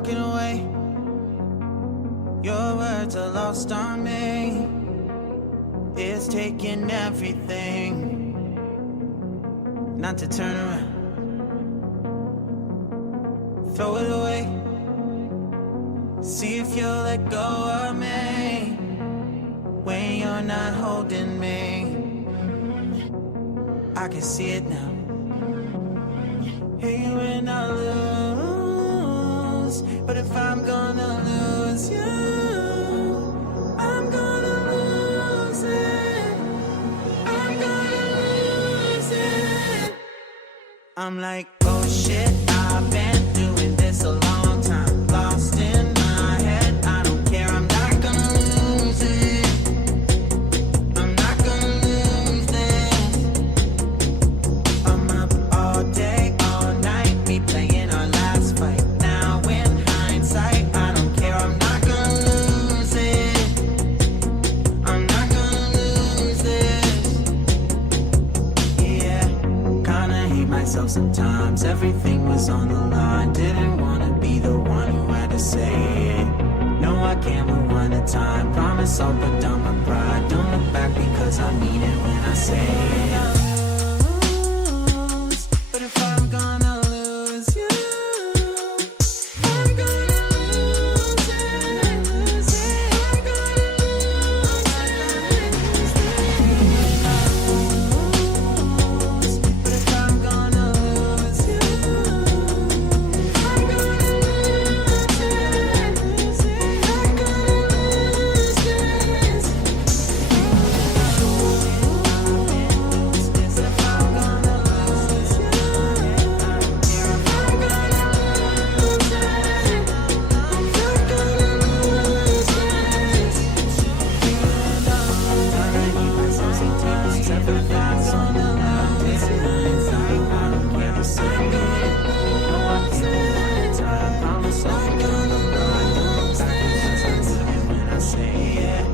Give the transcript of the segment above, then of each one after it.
walking away. Your words are lost on me. It's taking everything not to turn around. Throw it away. See if you'll let go of me when you're not holding me. I can see it now. Hear you when I lose, but if I'm gonna lose you, I'm gonna lose it. I'm gonna lose it. I'm like, oh shit, I've been doing this a long time. Lost in my head, I don't care, I'm not gonna lose it. I'm not gonna lose this. I'm up all day, all night, we playing our last fight. Now in hindsight, I don't care, I'm not gonna lose it. I'm not gonna lose this. Yeah, kinda hate myself sometimes. Everything was on the line. Didn't wanna be the one who had to say it. No, I can't rewind the time. Promise I'll put down my pride. Don't look back because I mean it when I say it. But if I'm gonna lose you, I'm gonna lose it. I'm gonna lose it. But if I'm gonna lose you, I'm gonna lose it. I'm gonna lose this. But if I'm gonna lose you, I'm gonna lose it. I'm not gonna lose this. I hate myself sometimes. Everything's on the line. Didn't hindsight, I don't care to say it. No, I can't rewind the time. Promise I'll put down my pride. Don't look back because I mean it when I say it.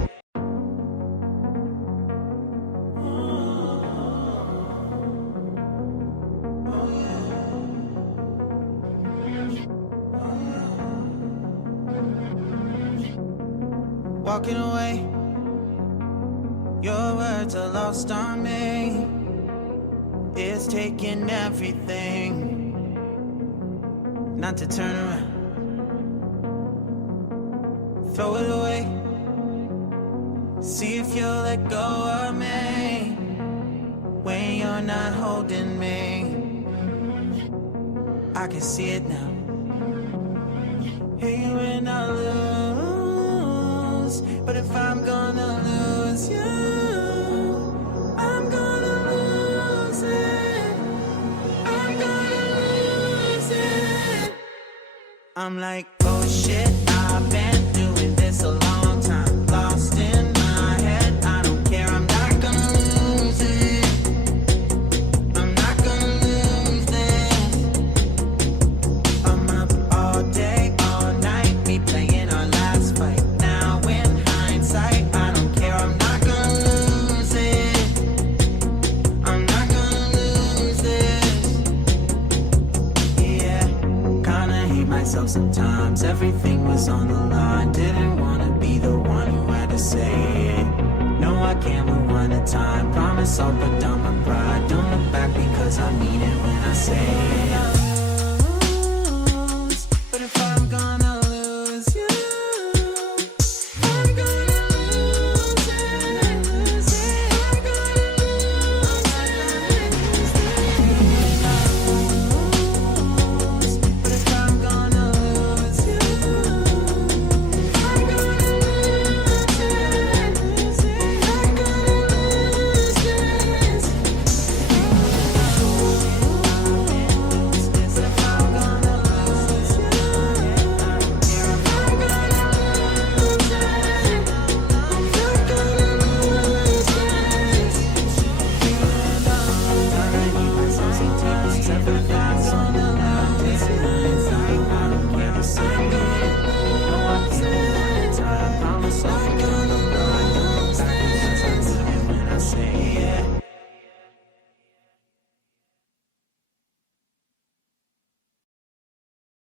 Walking away, your words are lost on me. It's taking everything not to turn around. Throw it away. See if you'll let go of me when you're not holding me. I can see it now. Hear you when I lose, but if I'm gonna lose you, I'm gonna lose it. I'm gonna lose it. I'm like, oh shit, I've been doing this a long time. Lost in my head, I don't care, I'm not gonna lose it. I'm not gonna lose this. I'm up all day, all night, we playing our last fight. Now in hindsight, I don't care, I'm not gonna lose it. I'm not gonna lose this. Yeah, kinda hate myself sometimes. Everything was on the line. Didn't wanna be the one who had to say it. No, I can't rewind the time. Promise I'll put down my pride. Don't look back because I mean it when I say it.